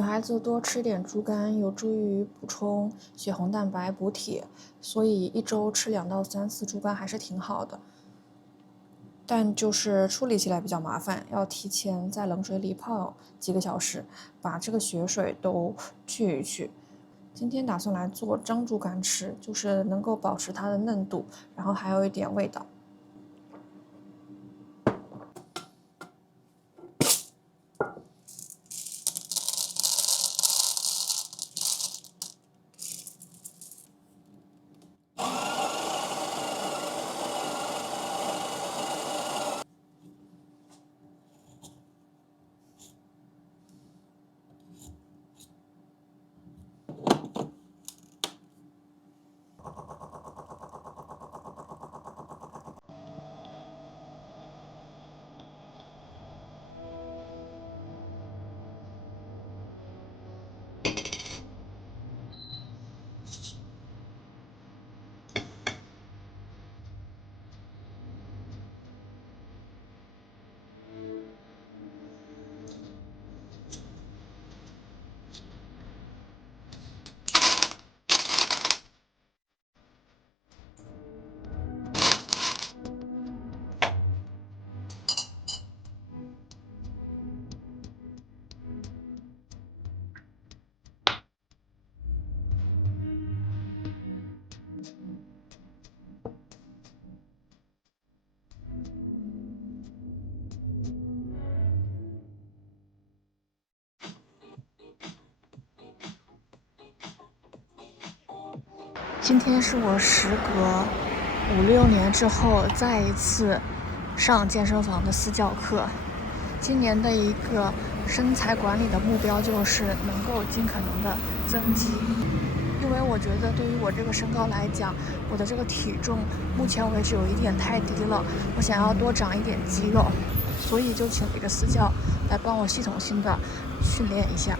女孩子多吃点猪肝有助于补充血红蛋白、补铁，所以一周吃2到3次猪肝还是挺好的。但就是处理起来比较麻烦，要提前在冷水里泡几个小时，把这个血水都去一去。今天打算来做蒸猪肝吃，就是能够保持它的嫩度，然后还有一点味道。今天是我时隔5、6年之后再一次上健身房的私教课。今年的一个身材管理的目标就是能够尽可能的增肌，因为我觉得对于我这个身高来讲，我的这个体重目前为止有一点太低了，我想要多长一点肌肉，所以就请了一个私教来帮我系统性的训练一下。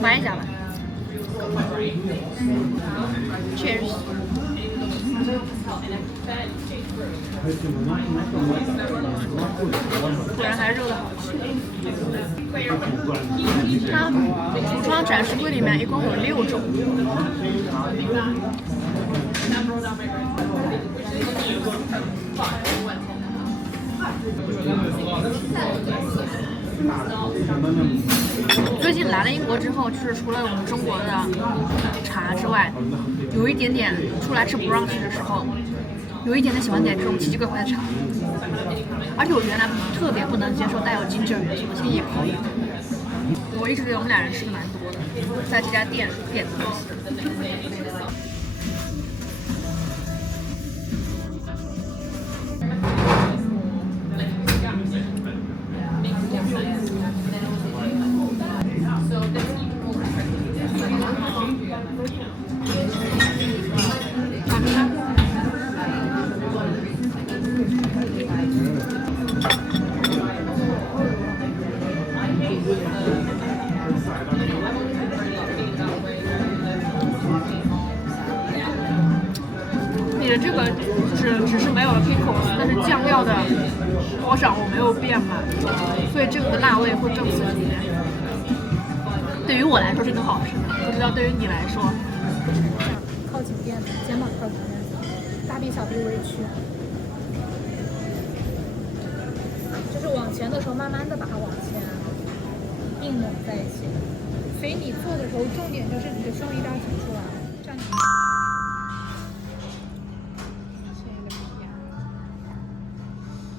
玩一下吧。Cheers。果然还是肉的好吃。它橱窗展示柜里面一共有6种。最近来了英国之后，就是除了我们中国的茶之外，有一点点出来吃 brunch 的时候，有一点点喜欢点这种奇奇怪怪的茶。而且我原来特别不能接受带有 ginger 元素的，现在也可以。我一直觉得我们俩人吃的蛮多的，在这家店点的东西。你的这个只是没有了 pickles， 但是酱料的多少我没有变嘛，所以这个的辣味会更刺激一点。对于我来说是更好吃的，不知道对于你来说。靠近边，肩膀靠近边，大臂小臂微屈，就是往前的时候慢慢的把它往前并拢在一起，所以你做的时候重点就是你的胸一定要挺出来，这样你。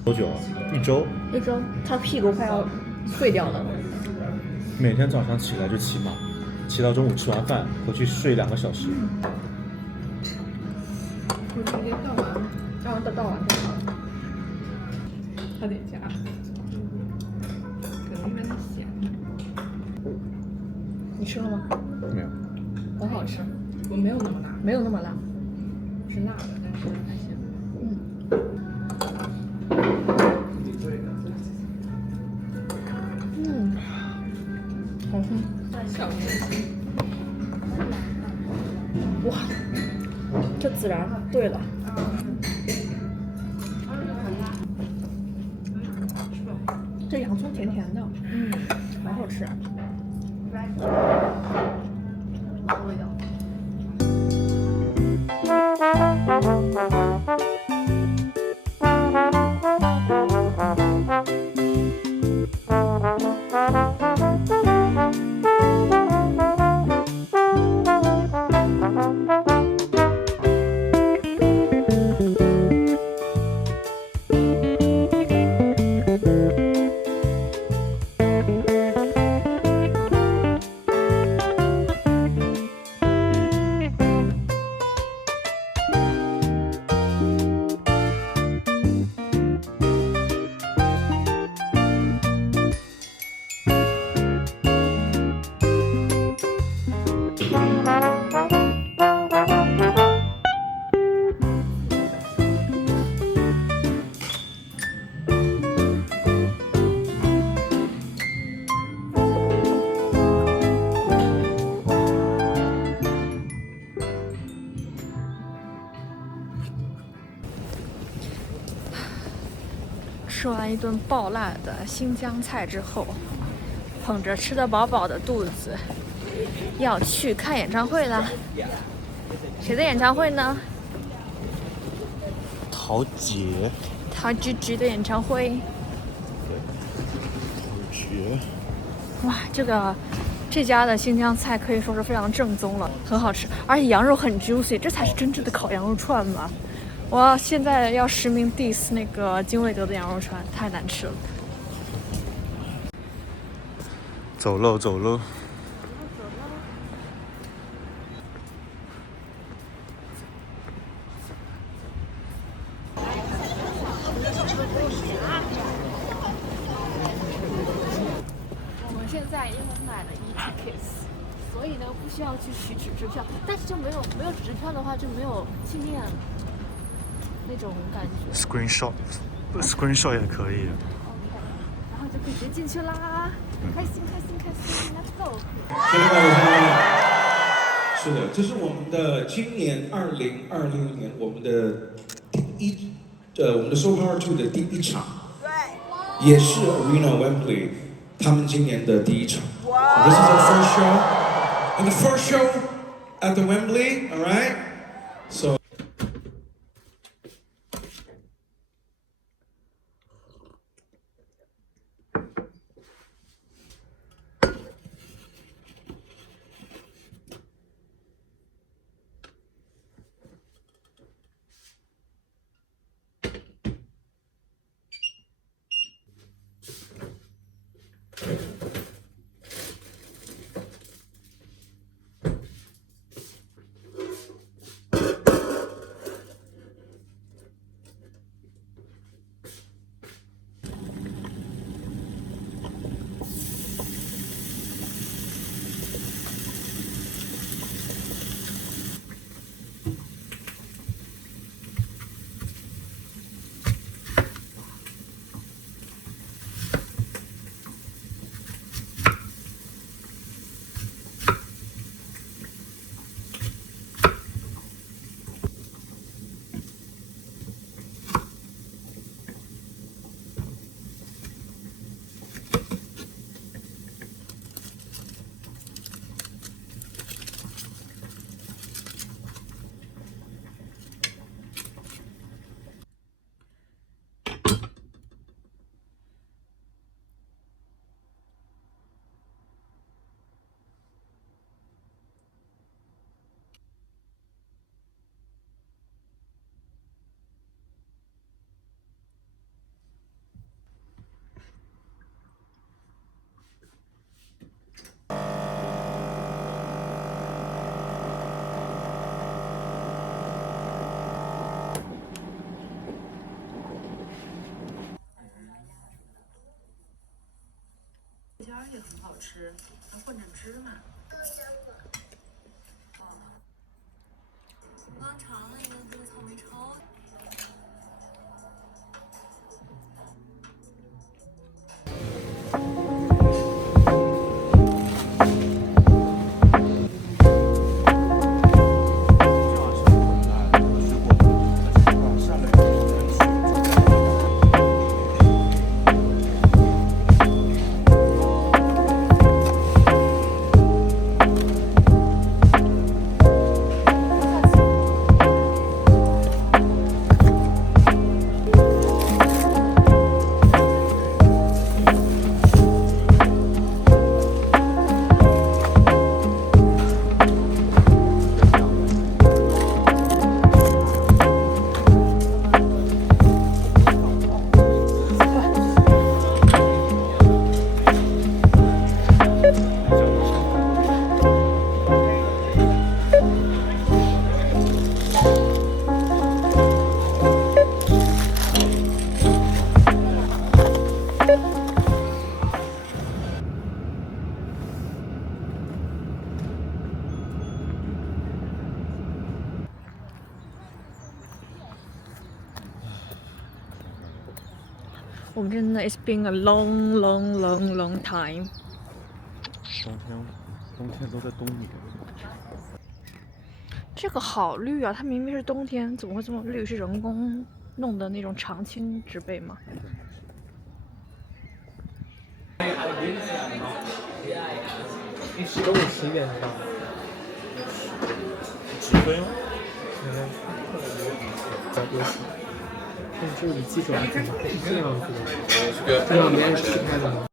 多久啊？1周。1周，他屁股快要碎掉了。每天早上起来就骑马，骑到中午吃完饭，回去睡2个小时。我直接倒完就好了。差点加，可能有点咸。你吃了吗？没有。很好吃。我没有那么辣，没有那么辣，是辣的，但是还行。好吃。小年轻。哇，这孜然对了。这洋葱甜甜的，好好吃。好味道。吃完一顿爆辣的新疆菜之后，捧着吃得饱饱的肚子，要去看演唱会了。谁的演唱会呢？陶喆。陶喆的演唱会。陶喆。哇，这家的新疆菜可以说是非常正宗了，很好吃，而且羊肉很 juicy， 这才是真正的烤羊肉串吧。我现在要实名 diss 那个金卫德的羊肉串，太难吃了。走喽走喽。我们现在因为买了e-tickets， 所以呢不需要去取纸质票，但是就没有纸质票的话就没有纪念那种感觉。screenshot 也可以。OK， 然后就就可以直接进去啦！开心开心开心 ，Let's go！ 是的，这是我们的今年2026年我们的我们的 Soul Power 2的第一场，也是 Arena Wembley 他们今年的第一场。So this is our first show, and the first show at the Wembley, all right? So.也很好吃，还混着芝麻。我刚尝了一个这个草莓超。我们真的 It's been a long, long, long, long time。冬天都在冬眠。这个好绿啊！它明明是冬天，怎么会这么绿？是人工弄的那种长青植被吗？中午11点到。几分？早点起。但是你记住了，怎么是这样子的？这样别人吃开的吗？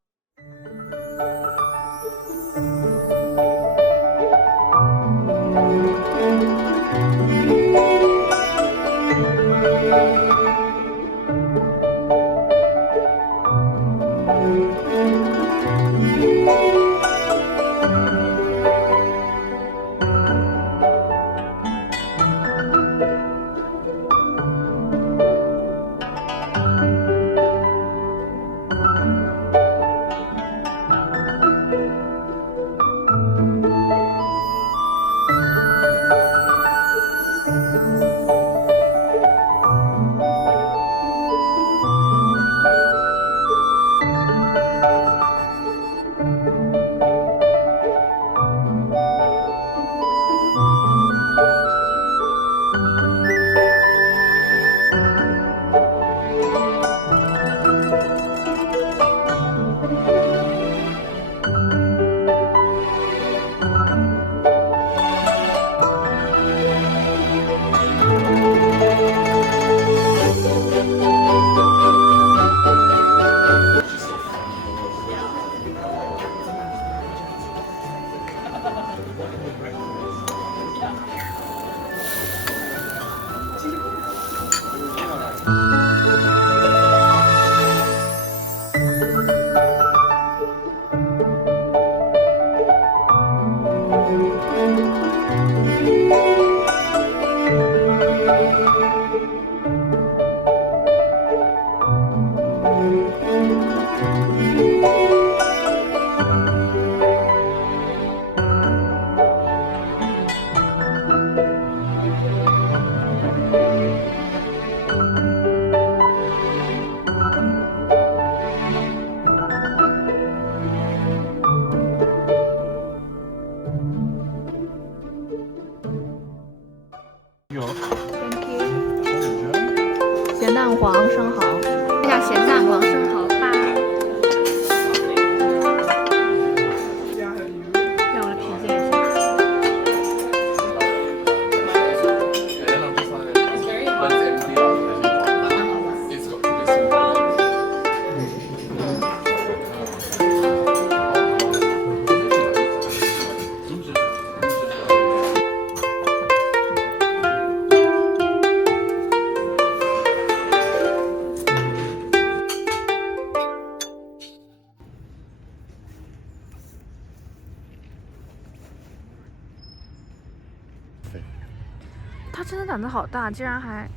真的胆子好大，竟然还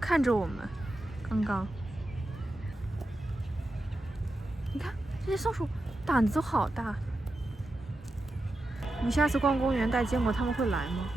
看着我们。刚刚，你看这些松鼠胆子都好大。你下次逛公园带坚果，他们会来吗？